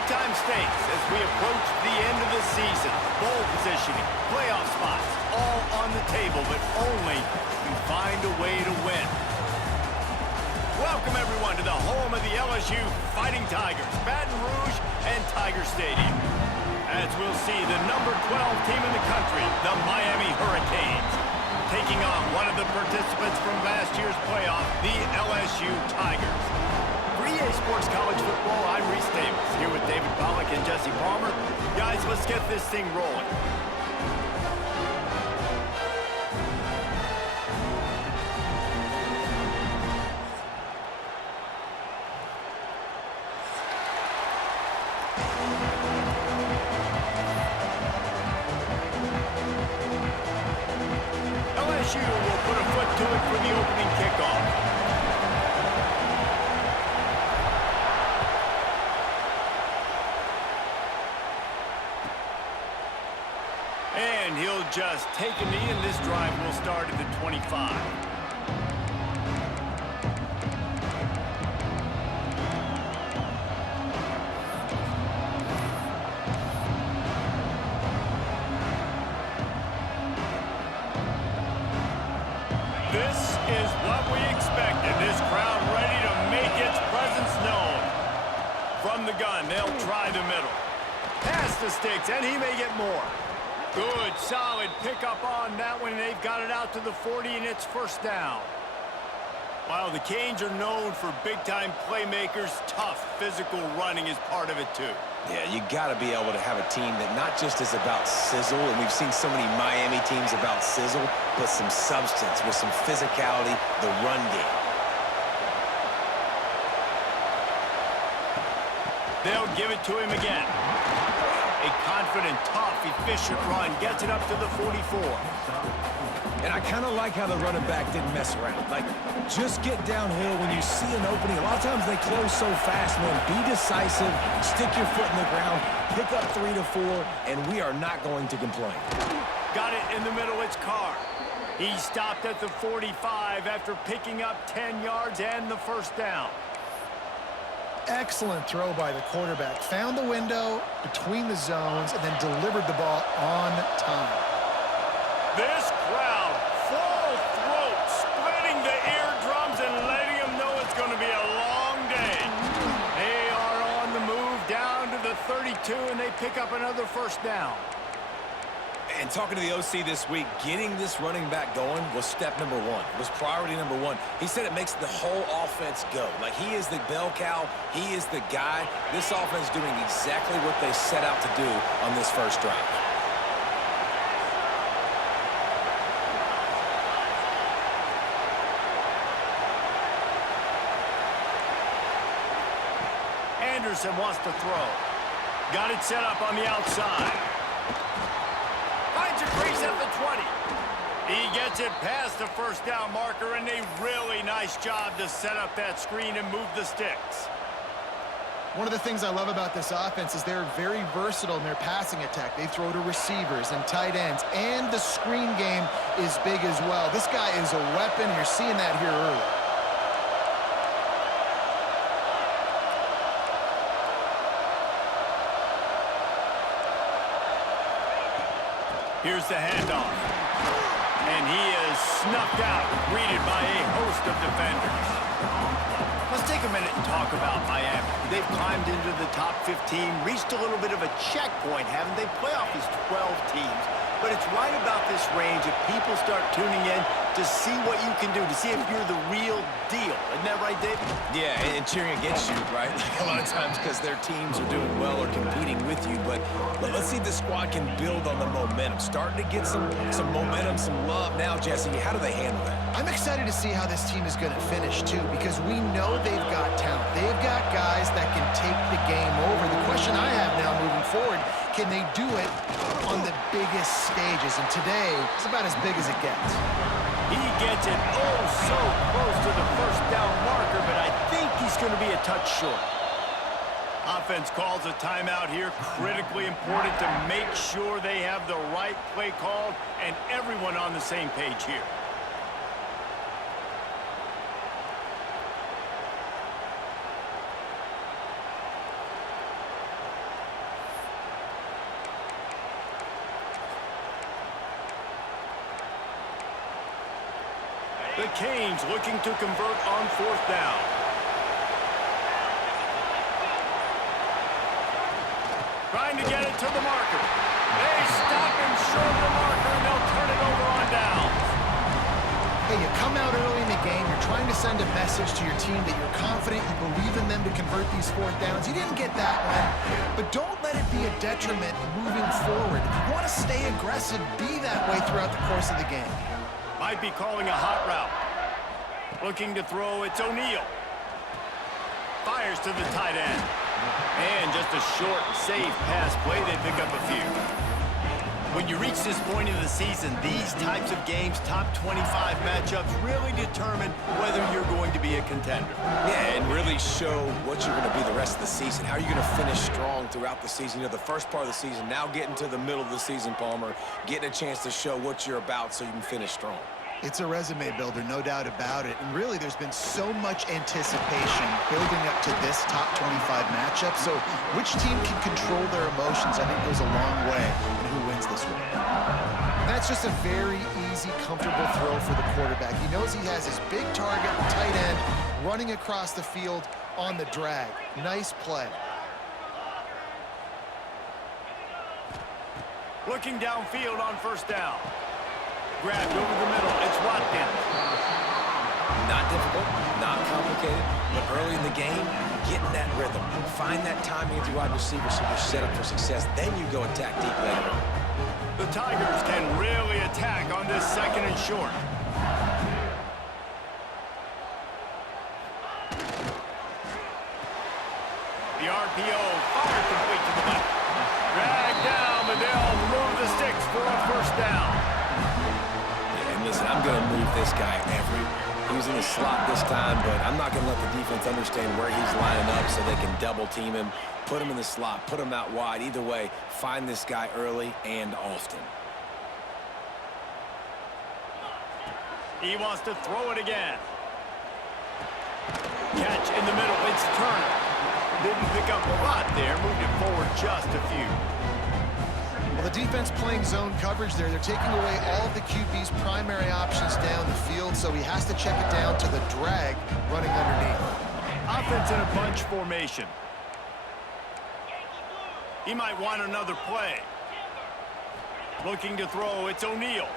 Big-time stakes as we approach the end of the season. Bowl positioning, playoff spots, all on the table, but only if you find a way to win. Welcome, everyone, to the home of the LSU Fighting Tigers, Baton Rouge and Tiger Stadium. As we'll see the number 12 team in the country, the Miami Hurricanes, taking on one of the participants from last year's playoff, the LSU Tigers. For EA Sports College Football, I'm Reese Davis, here with David Pollack and Jesse Palmer. Guys, let's get this thing rolling. LSU will put a foot to it for the opening kickoff. And he'll just take a knee, and this drive will start at the 25. This is what we expected. This crowd ready to make its presence known. From the gun, they'll try the middle. Pass the sticks, and he may get more. Good, solid pickup on that one, and they've got it out to the 40, and it's first down. While the Canes are known for big-time playmakers, tough physical running is part of it, too. Yeah, you got to be able to have a team that not just is about sizzle, and we've seen so many Miami teams about sizzle, but some substance with some physicality, the run game. They'll give it to him again. A confident, tough, efficient run gets it up to the 44. And I kind of like how the running back didn't mess around. Like, just get downhill when you see an opening. A lot of times they close so fast, man. Be decisive, stick your foot in the ground, pick up 3 to 4, and we are not going to complain. Got it in the middle, it's Carr. He stopped at the 45 after picking up 10 yards and the first down. Excellent throw by the quarterback. Found the window between the zones and then delivered the ball on time. This crowd, full throat, splitting the eardrums and letting them know it's going to be a long day. They are on the move down to the 32, and they pick up another first down. And talking to the OC this week, getting this running back going was step number one. It was priority number one. He said it makes the whole offense go. Like, he is the bell cow. He is the guy. This offense is doing exactly what they set out to do on this first drive. Anderson wants to throw. Got it set up on the outside. Finds a crease at the 20. He gets it past the first down marker, and a really nice job to set up that screen and move the sticks. One of the things I love about this offense is they're very versatile in their passing attack. They throw to receivers and tight ends, and the screen game is big as well. This guy is a weapon. You're seeing that here early. Here's the handoff. And he is snuffed out, greeted by a host of defenders. Let's take a minute and talk about Miami. They've climbed into the top 15, reached a little bit of a checkpoint, haven't they? Playoff is 12 teams. But it's right about this range if people start tuning in to see what you can do, to see if you're the real deal. Isn't that right, David? Yeah, and cheering against you, right? Like, a lot of times because their teams are doing well or competing with you. But let's see if the squad can build on the momentum. Starting to get some momentum, some love now, Jesse. How do they handle that? I'm excited to see how this team is going to finish, too, because we know they've got talent. They've got guys that can take the game over. The question I have now moving forward, can they do it on the biggest stages? And today is about as big as it gets. He gets it oh so close to the first down marker, but I think he's going to be a touch short. Offense calls a timeout here. Critically important to make sure they have the right play called and everyone on the same page here. The Canes looking to convert on 4th down. Trying to get it to the marker. They stop him short of the marker, and they'll turn it over on downs. Hey, you come out early in the game, you're trying to send a message to your team that you're confident, you believe in them to convert these 4th downs. You didn't get that one, but don't let it be a detriment moving forward. If you want to stay aggressive, be that way throughout the course of the game. Might be calling a hot route. Looking to throw, it's O'Neal. Fires to the tight end. And just a short, safe pass play, they pick up a few. When you reach this point in the season, these types of games, top 25 matchups, really determine whether you're going to be a contender. Yeah, and really show what you're going to be the rest of the season. How are you going to finish strong throughout the season? You know, the first part of the season, now getting to the middle of the season, Palmer, getting a chance to show what you're about so you can finish strong. It's a resume builder, no doubt about it. And really, there's been so much anticipation building up to this top 25 matchup. So which team can control their emotions, I think, goes a long way in who wins this one. That's just a very easy, comfortable throw for the quarterback. He knows he has his big target, the tight end, running across the field on the drag. Nice play. Looking downfield on 1st down. Grabbed over the middle. It's Watkins. Not difficult, not complicated, but early in the game, getting that rhythm. Find that timing with your wide receiver so you're set up for success. Then you go attack deep later. The Tigers can really attack on this 2nd and short. The RPO fired complete to the left. Dragged down, but they'll move the sticks for a 1st down. Listen, I'm going to move this guy everywhere. He was in the slot this time, but I'm not going to let the defense understand where he's lining up so they can double team him, put him in the slot, put him out wide. Either way, find this guy early and often. He wants to throw it again. Catch in the middle. It's Turner. Didn't pick up a lot there. Moved it forward just a few. Well, the defense playing zone coverage there. They're taking away all of the QB's primary options down the field, so he has to check it down to the drag running underneath. Offense in a bunch formation. He might want another play. Looking to throw, it's O'Neal.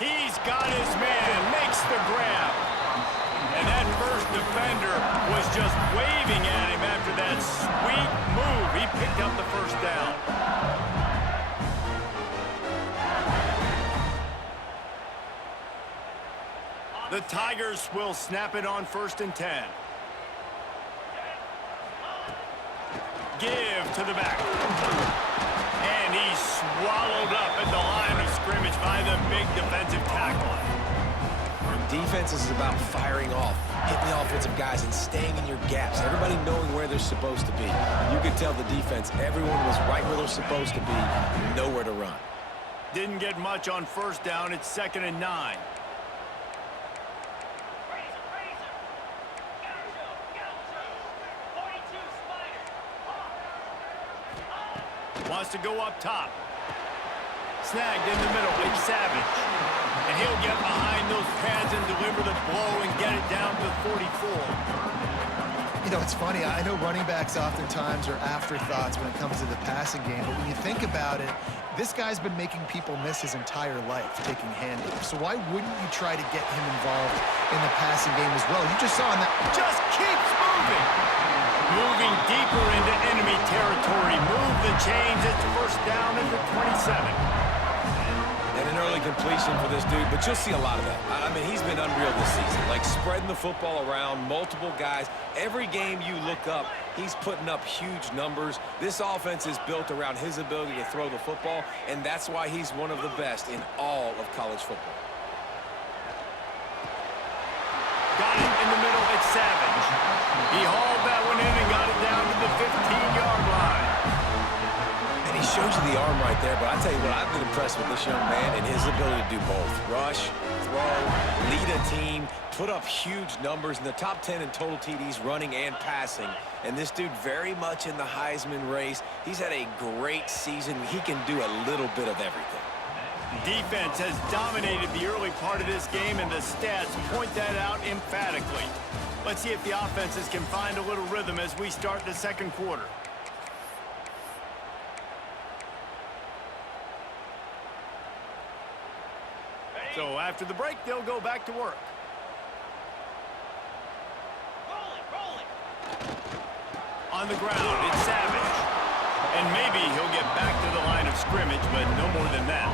He's got his man, makes the grab. And that first defender was just waving at him after that sweet move. He picked up the 1st down. The Tigers will snap it on 1st and 10. Give to the back. And he's swallowed up at the line of scrimmage by the big defensive tackle. Defense is about firing off, hitting the offensive guys and staying in your gaps. Everybody knowing where they're supposed to be. You could tell the defense, everyone was right where they're supposed to be, nowhere to run. Didn't get much on 1st down. It's 2nd and 9. Wants to go up top. Snagged in the middle. It's Savage. And he'll get behind those pads and deliver the blow and get it down to 44. You know, it's funny. I know running backs oftentimes are afterthoughts when it comes to the passing game, but when you think about it, this guy's been making people miss his entire life taking handoffs. So why wouldn't you try to get him involved in the passing game as well? You just saw in that. Just keeps moving. Moving deeper into enemy territory. Move the chains. It's 1st down at the 27. And an early completion for this dude, but you'll see a lot of that. I mean, he's been unreal this season, like spreading the football around, multiple guys. Every game you look up, he's putting up huge numbers. This offense is built around his ability to throw the football, and that's why he's one of the best in all of college football. Got it in the middle. It's Savage. He hauled that one in and got it down to the 15-yard line. And he shows you the arm right there, but I tell you what, I've been impressed with this young man and his ability to do both. Rush, throw, lead a team, put up huge numbers in the top 10 in total TDs running and passing. And this dude very much in the Heisman race. He's had a great season. He can do a little bit of everything. Defense has dominated the early part of this game, and the stats point that out emphatically. Let's see if the offenses can find a little rhythm as we start the second quarter. So after the break, they'll go back to work. On the ground, it's Savage. And maybe he'll get back to the line of scrimmage, but no more than that.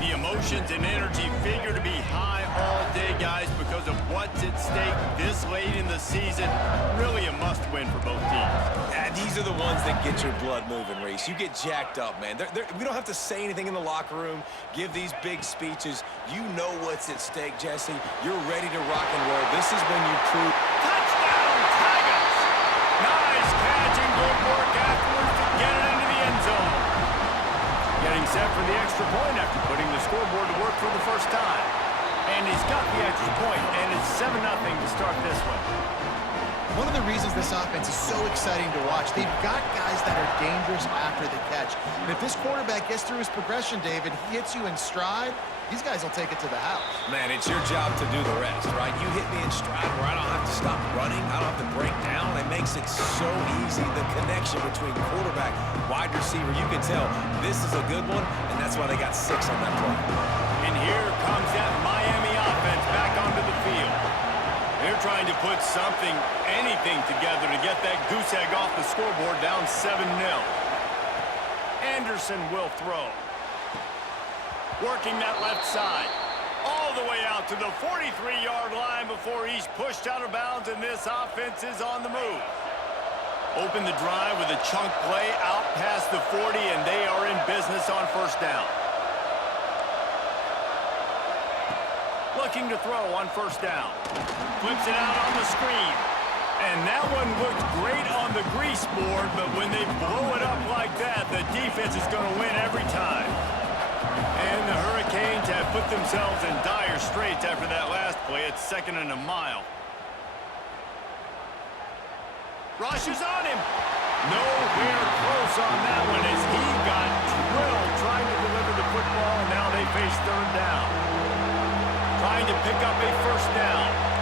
The emotions and energy figure to be high all day, guys, because of what's at stake this late in the season. Really a must-win for both teams. Yeah, these are the ones that get your blood moving, Reese. You get jacked up, man. We don't have to say anything in the locker room, give these big speeches. You know what's at stake, Jesse. You're ready to rock and roll. This is when you prove... Touchdown, Tigers! Nice catch and good work afterwards to get it into the end zone. Getting set for the extra point after putting the scoreboard to work for the first time. And he's got the extra point, and it's 7-0 to start this one. One of the reasons this offense is so exciting to watch, they've got guys that are dangerous after the catch. And if this quarterback gets through his progression, David, he hits you in stride, these guys will take it to the house. Man, it's your job to do the rest, right? You hit me in stride where I don't have to stop running. I don't have to break down. It makes it so easy. The connection between quarterback, wide receiver, you can tell this is a good one, and that's why they got 6 on that play. And here comes that Miami offense back onto the field. They're trying to put something, anything together to get that goose egg off the scoreboard down 7-0. Anderson will throw. Working that left side. All the way out to the 43-yard line before he's pushed out of bounds, and this offense is on the move. Open the drive with a chunk play out past the 40, and they are in business on first down. Looking to throw on first down. Flips it out on the screen. And that one looked great on the grease board, but when they blow it up like that, the defense is going to win every time. And the Hurricanes have put themselves in dire straits after that last play. It's 2nd and a mile. Rush is on him. Nowhere close on that one as he got drilled trying to deliver the football, and now they face 3rd down. Trying to pick up a first down.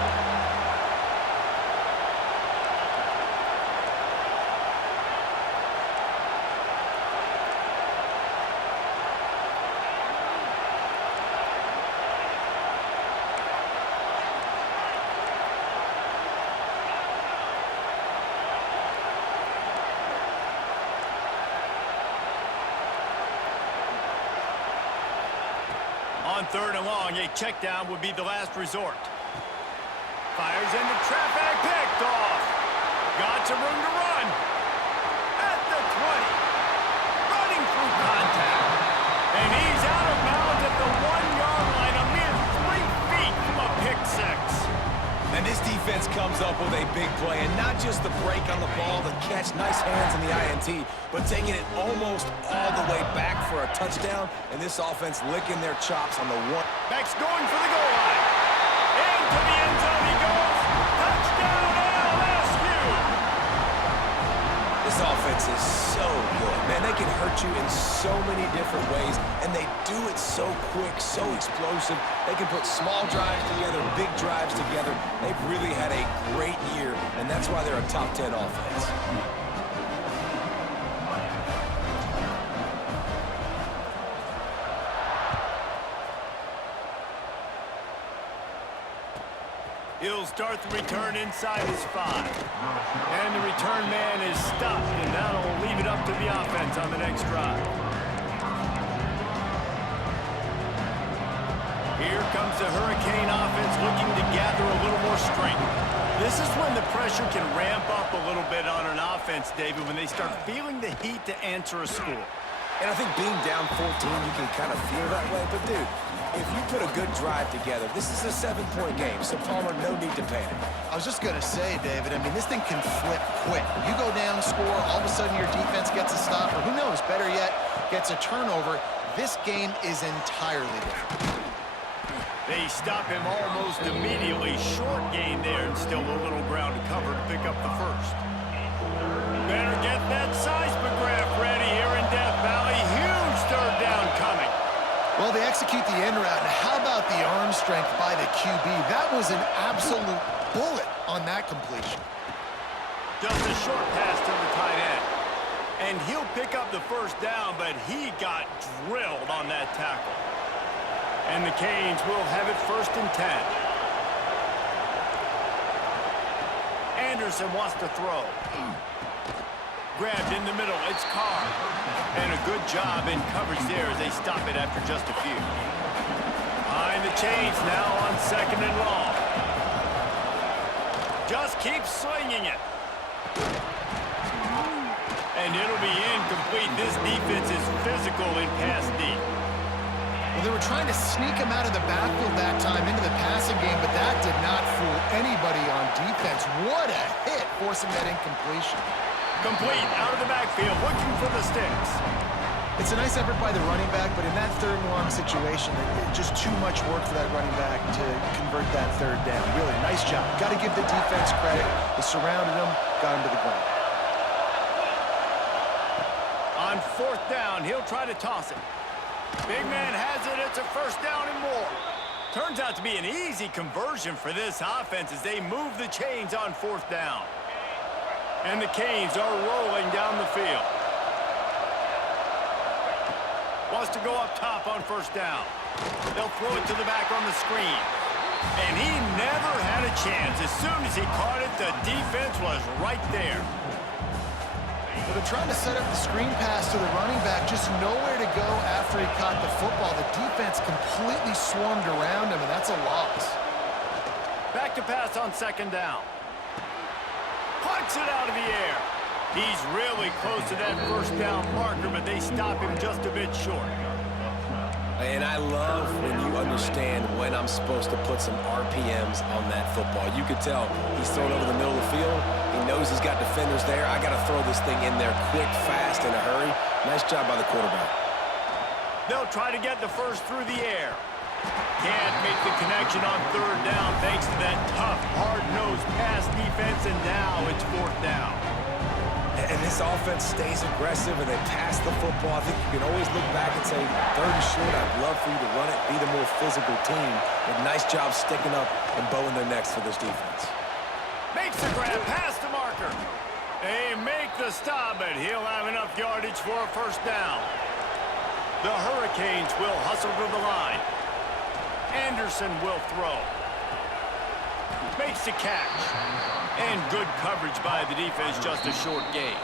On 3rd and long, a check down would be the last resort. Fires into traffic, picked off. Got some room to run. At the 20. Running through contact. And he's out of bounds at the 1-yard line, a mere 3 feet from a pick six. And this defense comes up with a big play, and not just the break on the ball, the catch, nice hands in the INT, but taking it almost all the way back for a touchdown, and this offense licking their chops on the one. Beck's going for the goal line. Into the end zone he goes. Touchdown LSU. This offense is so good. Man, they can hurt you in so many different ways, and they do it so quick, so explosive. They can put small drives together, big drives together. They've really had a great year, and that's why they're a top 10 offense. He'll start the return inside his 5. And the return man is stopped, and that'll leave it up to the offense on the next drive. Here comes the Hurricane offense looking to gather a little more strength. This is when the pressure can ramp up a little bit on an offense, David, when they start feeling the heat to answer a score. And I think being down 14, you can kind of feel that way. But, dude, if you put a good drive together, this is a 7-point game, so Palmer, no need to panic. I was just going to say, David, I mean, this thing can flip quick. You go down, score, all of a sudden your defense gets a stop, or who knows, better yet, gets a turnover. This game is entirely different. They stop him almost immediately. Short gain there, and still a little ground to cover to pick up the first. Better get that seismograph ready here in Death Valley. Huge 3rd down coming. Well, they execute the end route, and how about the arm strength by the QB? That was an absolute bullet on that completion. Just a short pass to the tight end. And he'll pick up the first down, but he got drilled on that tackle. And the Canes will have it 1st and 10. Anderson wants to throw. Grabbed in the middle, it's Carr. And a good job in coverage there as they stop it after just a few. Behind the chains now on 2nd and long. Just keep swinging it. And it'll be incomplete. This defense is physical in pass deep. Well, they were trying to sneak him out of the backfield that time into the passing game, but that did not fool anybody on defense. What a hit, forcing that incompletion. Complete, out of the backfield, looking for the sticks. It's a nice effort by the running back, but in that 3rd and long situation, just too much work for that running back to convert that 3rd down. Really, nice job. Got to give the defense credit. They surrounded him, got him to the ground. On 4th down, he'll try to toss it. Big man has it. It's a 1st down and more. Turns out to be an easy conversion for this offense as they move the chains on 4th down. And the Canes are rolling down the field. Wants to go up top on 1st down. They'll throw it to the back on the screen. And he never had a chance. As soon as he caught it, the defense was right there. Well, they're trying to set up the screen pass to the running back, just nowhere to go after he caught the football. The defense completely swarmed around him, and that's a loss. Back to pass on 2nd down. Punts it out of the air. He's really close to that 1st down marker, but they stop him just a bit short. And I love when you understand when I'm supposed to put some RPMs on that football. You could tell he's thrown over the middle of the field. He knows he's got defenders there. I got to throw this thing in there quick, fast, in a hurry. Nice job by the quarterback. They'll try to get the first through the air. Can't make the connection on 3rd down thanks to that tough, hard-nosed pass defense, and now it's 4th down. And this offense stays aggressive, and they pass the football. I think you can always look back and say, 3rd and short, I'd love for you to run it, be the more physical team. But nice job sticking up and bowing their necks for this defense. Makes the grab, past the marker. They make the stop, but he'll have enough yardage for a 1st down. The Hurricanes will hustle to the line. Anderson will throw. Makes the catch. And good coverage by the defense, just a short gain.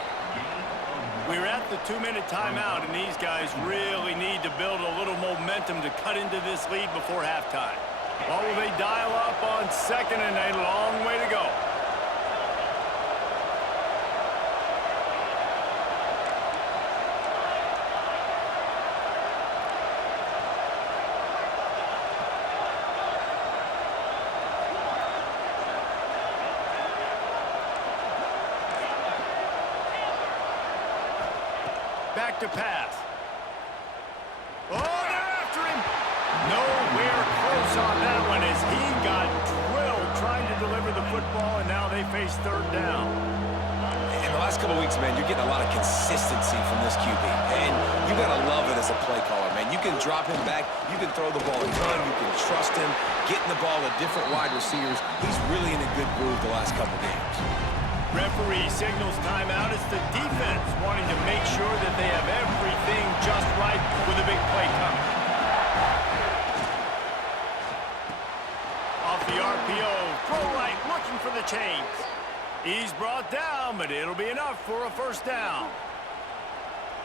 We're at the 2-minute timeout, and these guys really need to build a little momentum to cut into this lead before halftime. Or will they dial up on 2nd and a long way to go? Back to pass. Oh, they're after him. Nowhere close on that one as he got drilled trying to deliver the football, and now they face 3rd down. In the last couple of weeks, man, you're getting a lot of consistency from this QB. And you got to love it as a play caller, man. You can drop him back. You can throw the ball a ton. You can trust him. Getting the ball to different wide receivers. He's really in a good groove the last couple games. Referee signals timeout. It's the defense wanting to make sure that they have everything just right with a big play coming. Off the RPO, throw right, looking for the chains. He's brought down, but it'll be enough for a 1st down.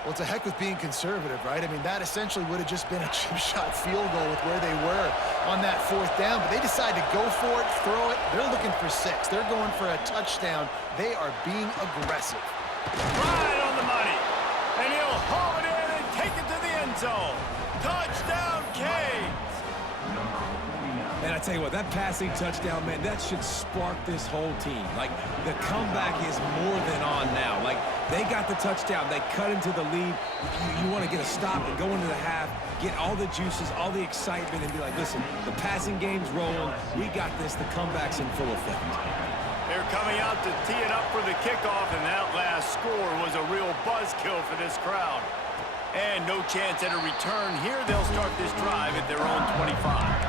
Well, it's a heck with being conservative, right? I mean, that essentially would have just been a chip shot field goal with where they were on that 4th down, but they decide to go for it, throw it. They're looking for 6. They're going for a touchdown. They are being aggressive. Right on the money. And he'll haul it in and take it to the end zone. Touchdown, Canes. And I tell you what, that passing touchdown, man, that should spark this whole team. Like, the comeback is more than on now. Like, they got the touchdown. They cut into the lead. You want to get a stop and go into the half, get all the juices, all the excitement, and be like, listen, the passing game's rolling. We got this. The comeback's in full effect. They're coming out to tee it up for the kickoff, and that last score was a real buzzkill for this crowd. And no chance at a return here. They'll start this drive at their own 25.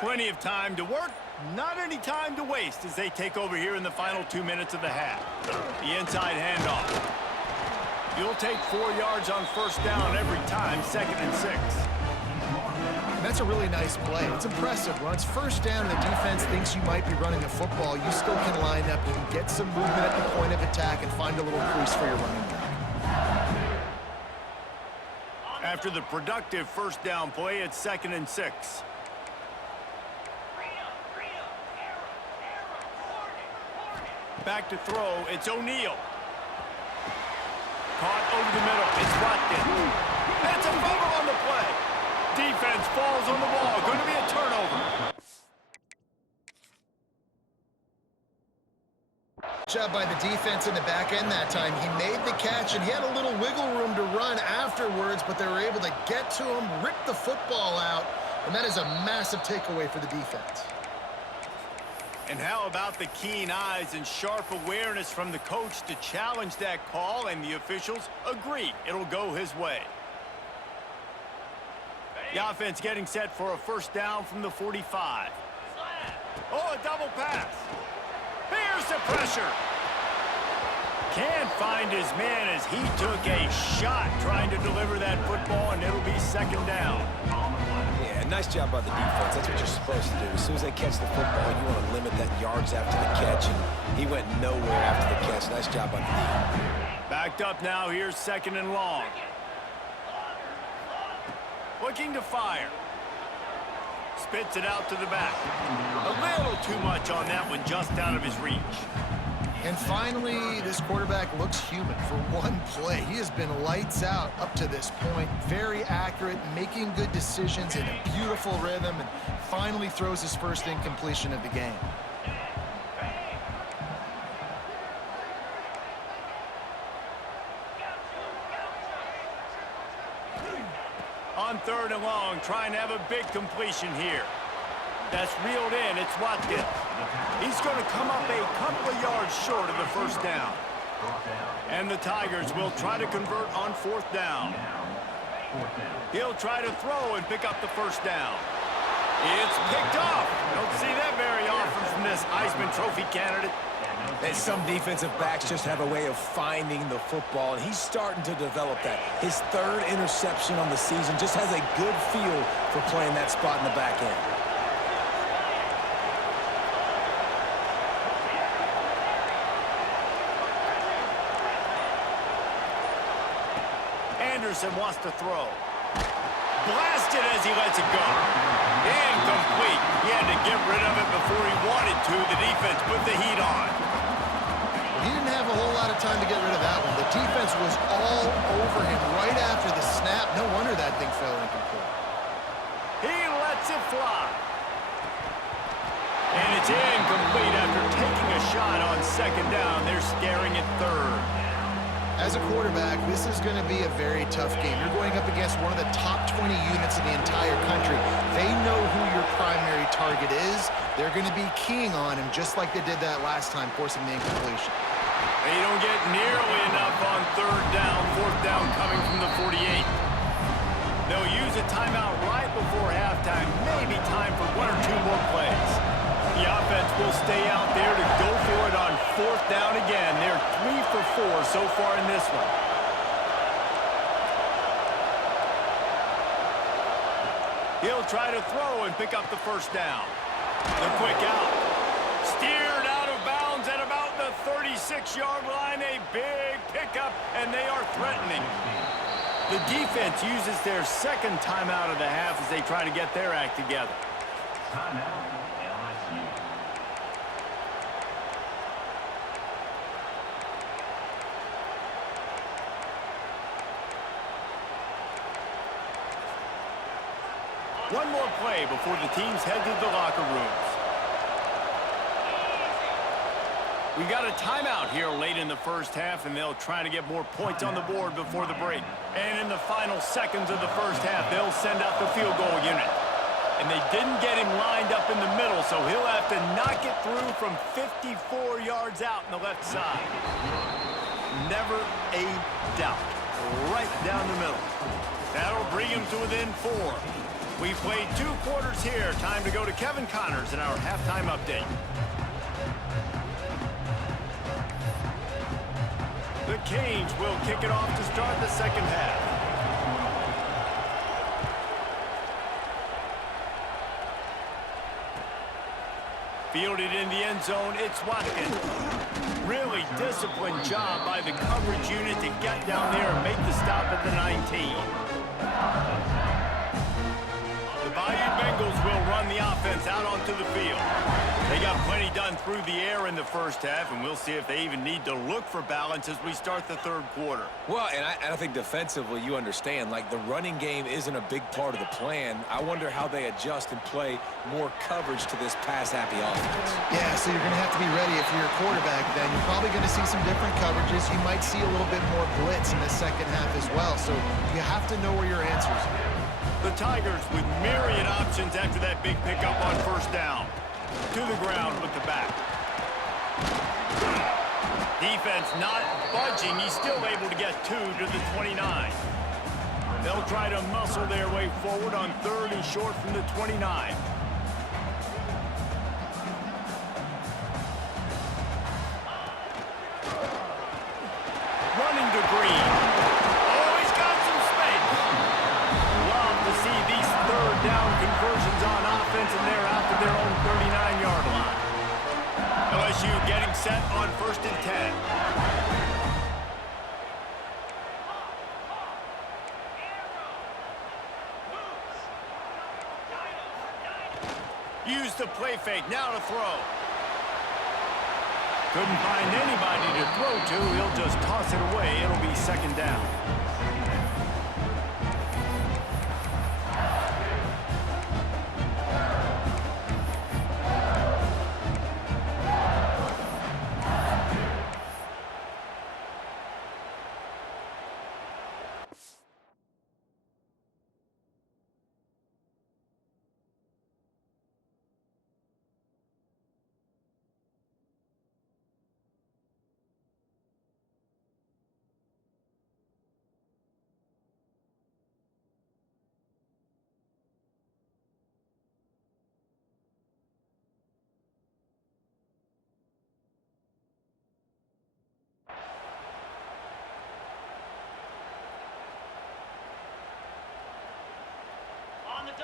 Plenty of time to work, not any time to waste as they take over here in the final 2 minutes of the half. The inside handoff. You'll take 4 yards on first down every time, 2nd and 6. That's a really nice play. It's impressive. When it's first down and the defense thinks you might be running the football, you still can line up. You can get some movement at the point of attack and find a little crease for your running back. After the productive first down play, it's 2nd and 6. Back to throw, it's O'Neal. Caught over the middle, it's Watkins. That's a fumble on the play. Defense falls on the ball, going to be a turnover. Job by the defense in the back end that time. He made the catch, and he had a little wiggle room to run afterwards, but they were able to get to him, rip the football out, and that is a massive takeaway for the defense. And how about the keen eyes and sharp awareness from the coach to challenge that call, and the officials agree it'll go his way. The offense getting set for a first down from the 45. Oh, a double pass. Here's the pressure. Can't find his man as he took a shot trying to deliver that football, and it'll be 2nd down. Yeah, nice job by the defense. That's what you're supposed to do. As soon as they catch the football, you want to limit that yards after the catch, and he went nowhere after the catch. Nice job by the defense. Backed up now, here's 2nd and long. Looking to fire. Spits it out to the back. A little too much on that one, just out of his reach. And finally, this quarterback looks human for one play. He has been lights out up to this point. Very accurate, making good decisions in a beautiful rhythm, and finally throws his first incompletion of the game. On 3rd and long, trying to have a big completion here. That's reeled in. It's Watkins. He's going to come up a couple of yards short of the first down. And the Tigers will try to convert on 4th down. He'll try to throw and pick up the first down. It's picked off. Don't see that very often from this Heisman Trophy candidate. And some defensive backs just have a way of finding the football, and he's starting to develop that. His 3rd interception on the season, just has a good feel for playing that spot in the back end. Anderson wants to throw. Blasted as he lets it go. Incomplete. He had to get rid of it before he wanted to. The defense put the heat on. He didn't have a whole lot of time to get rid of that one. The defense was all over him right after the snap. No wonder that thing fell incomplete. He lets it fly. And it's incomplete after taking a shot on 2nd down. They're staring at 3rd. As a quarterback, this is going to be a very tough game. You're going up against one of the top 20 units in the entire country. They know who your primary target is. They're going to be keying on him just like they did that last time, forcing the incompletion. They don't get nearly enough on 3rd down, 4th down coming from the 48. They'll use a timeout right before halftime. Maybe time for 1 or 2 more plays. The offense will stay out there to go for it on 4th down again. They're 3 for 4 so far in this one. He'll try to throw and pick up the first down. The quick out. Steered out of bounds at about the 36-yard line. A big pickup, and they are threatening. The defense uses their 2nd timeout of the half as they try to get their act together. Timeout, LSU. One more play before the teams head to the locker rooms. We got a timeout here late in the first half, and they'll try to get more points on the board before the break. And in the final seconds of the first half, they'll send out the field goal unit. And they didn't get him lined up in the middle, so he'll have to knock it through from 54 yards out on the left side. Never a doubt. Right down the middle. That'll bring him to within 4. We've played 2 quarters here. Time to go to Kevin Connors in our halftime update. The Canes will kick it off to start the second half. Fielded in the end zone, it's Watkins. Really disciplined job by the coverage unit to get down there and make the stop at the 19. The Bayou Bengals will run the offense out onto the field. They got plenty done through the air in the first half, and we'll see if they even need to look for balance as we start the third quarter. Well, and I think defensively, you understand, like the running game isn't a big part of the plan. I wonder how they adjust and play more coverage to this pass-happy offense. Yeah, so you're going to have to be ready if you're a quarterback then. You're probably going to see some different coverages. You might see a little bit more blitz in the second half as well, so you have to know where your answers are. The Tigers with myriad options after that big pickup on first down. To the ground with the back. Defense not budging. He's still able to get 2 to the 29. They'll try to muscle their way forward on 3rd and short from the 29. Running to Green. Oh, he's got some space. Love to see these 3rd down conversions on offense, and they're out to their own 39-yard line. LSU getting set on 1st and 10. Use the play fake, now to throw. Couldn't find anybody to throw to. He'll just toss it away. It'll be 2nd down.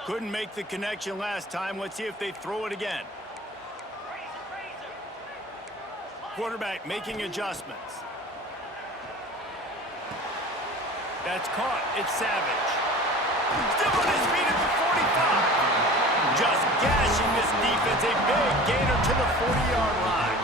Couldn't make the connection last time. Let's see if they throw it again. Quarterback making adjustments. That's caught. It's Savage. Still on his feet at the 45. Just gashing this defense. A big gainer to the 40-yard line.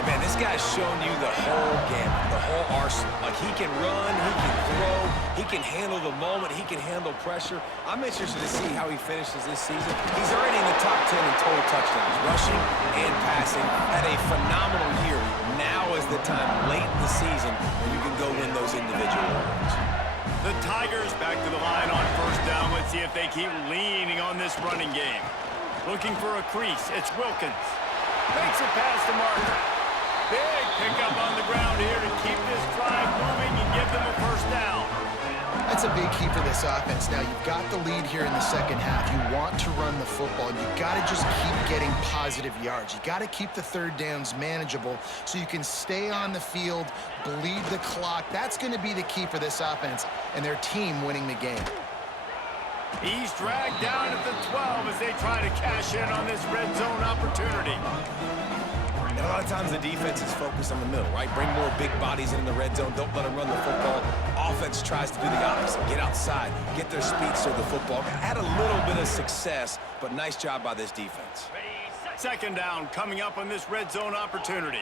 And man, this guy's shown you the whole gamut, the whole arsenal. Like, he can run, he can throw, he can handle the moment, he can handle pressure. I'm interested to see how he finishes this season. He's already in the top 10 in total touchdowns, rushing and passing. Had a phenomenal year. Now is the time late in the season when you can go win those individual awards. The Tigers back to the line on 1st down. Let's see if they keep leaning on this running game. Looking for a crease. It's Wilkins. Makes it past the marker. Big pickup on the ground here to keep this drive moving and give them a 1st down. That's a big key for this offense. Now, you've got the lead here in the second half. You want to run the football. You've got to just keep getting positive yards. You've got to keep the 3rd downs manageable so you can stay on the field, bleed the clock. That's going to be the key for this offense and their team winning the game. He's dragged down at the 12 as they try to cash in on this red zone opportunity. And a lot of times the defense is focused on the middle, right? Bring more big bodies in the red zone. Don't let them run the football. Offense tries to do the opposite. Get outside. Get their speedster the football. Had a little bit of success, but nice job by this defense. 2nd down coming up on this red zone opportunity.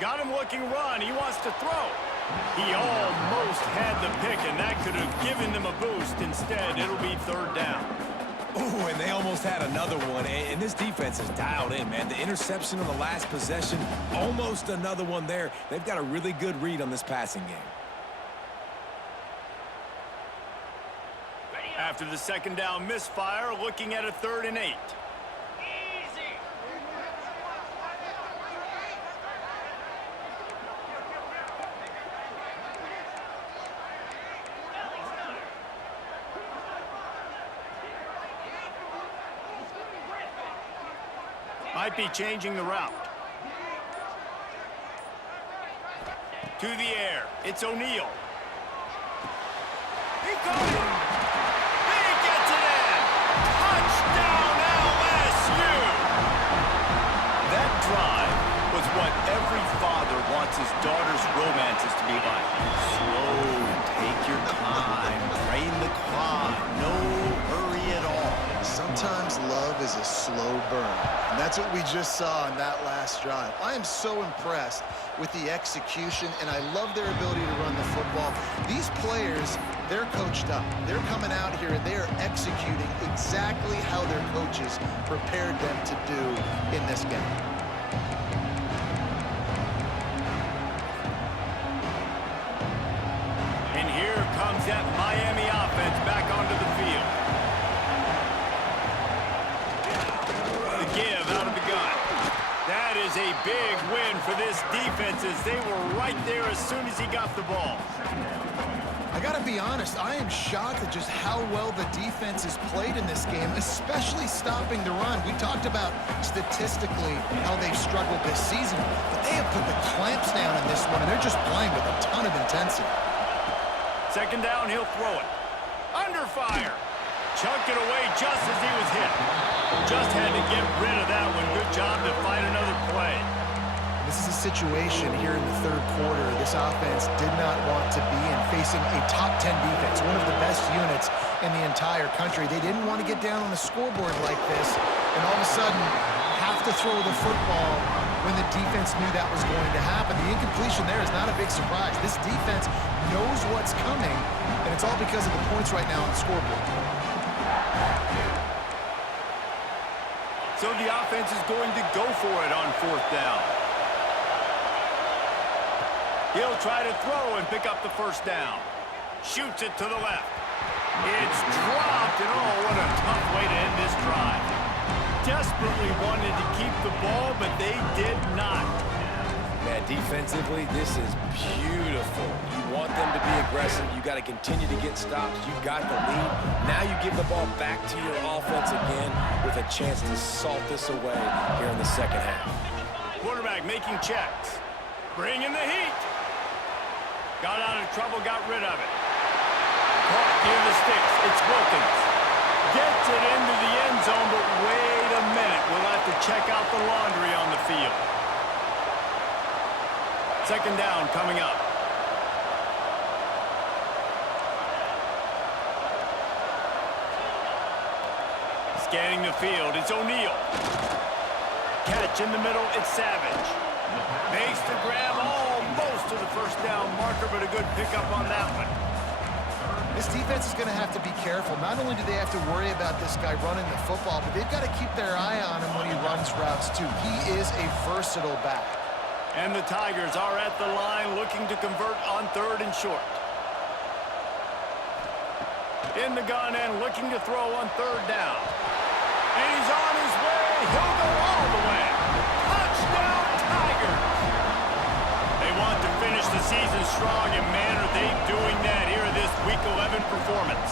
Got him looking run. He wants to throw. He almost had the pick, and that could have given them a boost. Instead, it'll be third down. Ooh, and they almost had another one, and this defense is dialed in, man. The interception on the last possession, almost another one there. They've got a really good read on this passing game. After the second down misfire, looking at a 3rd and 8. Might be changing the route. To the air. It's O'Neal. He caught it. He gets it in. Touchdown LSU. That drive was what every father wants his daughter's romances to be like. Slow, take your time, drain the clock, no hurry at all. Sometimes love is a slow burn, and that's what we just saw in that last drive. I am so impressed with the execution, and I love their ability to run the football. These players, they're coached up. They're coming out here, and they are executing exactly how their coaches prepared them to do in this game. And here comes that Miami offense back onto the field. Give out of the gun. That is a big win for this defense as they were right there as soon as he got the ball. I got to be honest, I am shocked at just how well the defense has played in this game, especially stopping the run. We talked about statistically how they've struggled this season, but they have put the clamps down in this one, and they're just playing with a ton of intensity. Second down, he'll throw it. Under fire. Chunked it away just as he was hit. Just had to get rid of that one. Good job to find another play. This is a situation here in the third quarter this offense did not want to be in, facing a top 10 defense, one of the best units in the entire country. They didn't want to get down on the scoreboard like this and all of a sudden have to throw the football when the defense knew that was going to happen. The incompletion there is not a big surprise. This defense knows what's coming, and it's all because of the points right now on the scoreboard. So the offense is going to go for it on 4th down. He'll try to throw and pick up the first down. Shoots it to the left. It's dropped, and oh, what a tough way to end this drive. Desperately wanted to keep the ball, but they did not. Man, defensively, this is beautiful. You want them to be aggressive. You got to continue to get stops. You got the lead. Now you give the ball back to your offense again with a chance to salt this away here in the second half. Quarterback making checks. Bringing the heat. Got out of trouble, got rid of it. Caught near the sticks. It's Wilkins. Gets it into the end zone, but wait a minute. We'll have to check out the laundry on the field. Second down coming up. Scanning the field, it's O'Neal. Catch in the middle, it's Savage. Makes the grab almost to the first down marker, but a good pickup on that one. This defense is going to have to be careful. Not only do they have to worry about this guy running the football, but they've got to keep their eye on him when he runs routes too. He is a versatile back. And the Tigers are at the line looking to convert on 3rd and short. In the gun and looking to throw on 3rd down. And he's on his way. He'll go all the way. Touchdown, Tigers. They want to finish the season strong, and man, are they doing that here in this Week 11 performance.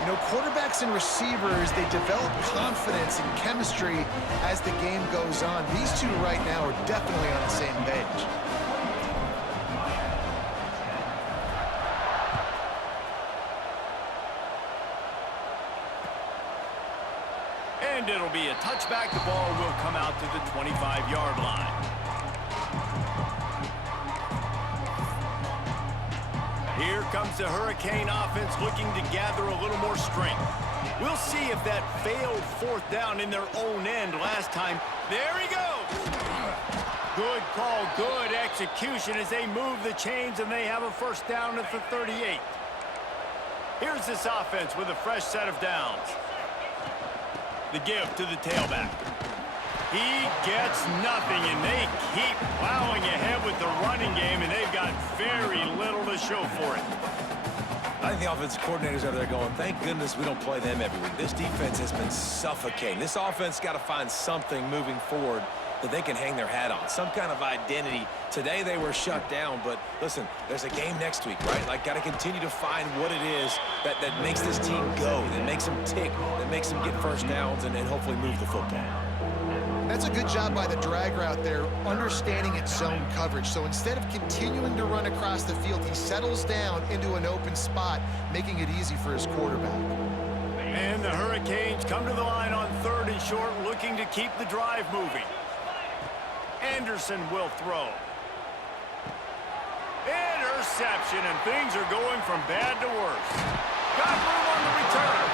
You know, quarterbacks and receivers, they develop confidence and chemistry as the game goes on. These two right now are definitely on the same page. And it'll be a touchback. The ball will come out to the 25-yard line. Here comes the Hurricane offense looking to gather a little more strength. We'll see if that failed 4th down in their own end last time. There he goes. Good call, good execution as they move the chains and they have a first down at the 38. Here's this offense with a fresh set of downs. The give to the tailback. He gets nothing, and they keep plowing ahead with the running game, and they've got very little to show for it. I think the offensive coordinators over there going, thank goodness we don't play them every week. This defense has been suffocating. This offense got to find something moving forward that they can hang their hat on, some kind of identity. Today they were shut down, but listen, there's a game next week, right? Like, got to continue to find what it is that makes this team go, that makes them tick, that makes them get first downs and hopefully move the football. That's a good job by the drag route there, understanding its zone coverage. So instead of continuing to run across the field, he settles down into an open spot, making it easy for his quarterback. And the Hurricanes come to the line on 3rd and short, looking to keep the drive moving. Anderson will throw. Interception, and things are going from bad to worse. Got room on the return.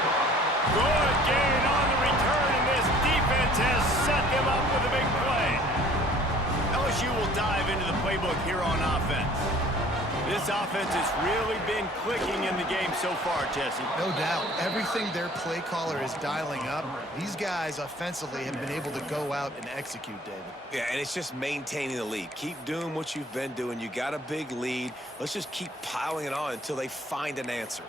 Good gain on the return, and this defense has set them up with a big play. LSU will dive into the playbook here on offense. This offense has really been clicking in the game so far, Jesse. No doubt. Everything their play caller is dialing up, these guys offensively have been able to go out and execute, David. Yeah, and it's just maintaining the lead. Keep doing what you've been doing. You got a big lead. Let's just keep piling it on until they find an answer.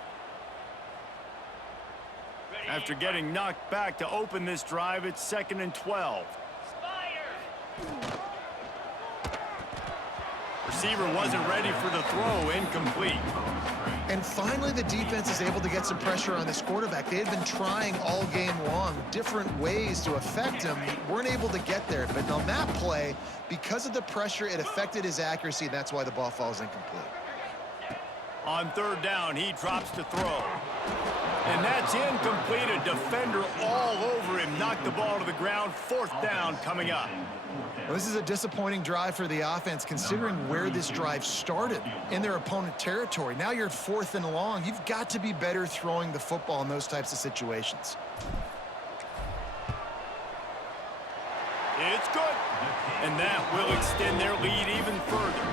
After getting knocked back to open this drive, it's 2nd and 12. Receiver wasn't ready for the throw, incomplete. And finally, the defense is able to get some pressure on this quarterback. They had been trying all game long different ways to affect him. Weren't able to get there. But on that play, because of the pressure, it affected his accuracy, and that's why the ball falls incomplete. On 3rd down, he drops to throw. And that's incomplete. A defender all over him. Knocked the ball to the ground. 4th down coming up. Well, this is a disappointing drive for the offense, considering where this drive started in their opponent territory. Now you're at 4th and long. You've got to be better throwing the football in those types of situations. It's good. And that will extend their lead even further.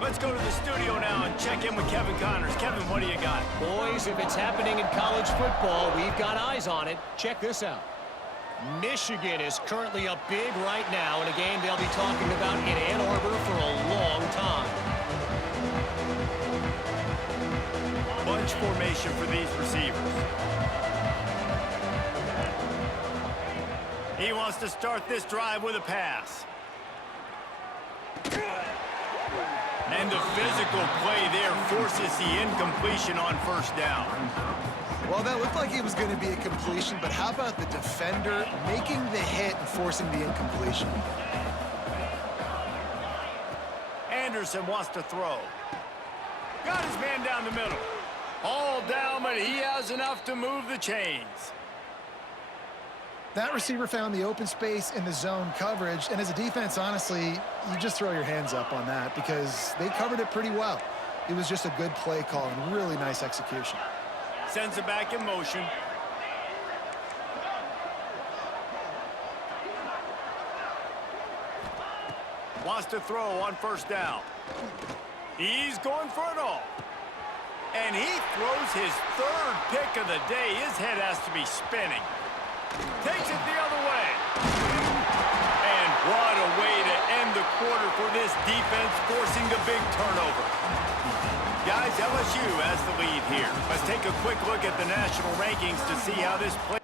Let's go to the studio now and check in with Kevin Connors. Kevin, what do you got? Boys, if it's happening in college football, we've got eyes on it. Check this out. Michigan is currently up big right now in a game they'll be talking about in Ann Arbor for a long time. Bunch formation for these receivers. He wants to start this drive with a pass. And the physical play there forces the incompletion on 1st down. Well, that looked like it was going to be a completion, but how about the defender making the hit and forcing the incompletion? Anderson wants to throw. Got his man down the middle. All down, but he has enough to move the chains. That receiver found the open space in the zone coverage, and as a defense, honestly, you just throw your hands up on that because they covered it pretty well. It was just a good play call and really nice execution. Sends it back in motion. Wants to throw on 1st down. He's going for it all. And he throws his 3rd pick of the day. His head has to be spinning. Takes it the other way. And what a way to end the quarter for this defense, forcing the big turnover. Guys, LSU has the lead here. Let's take a quick look at the national rankings to see how this plays.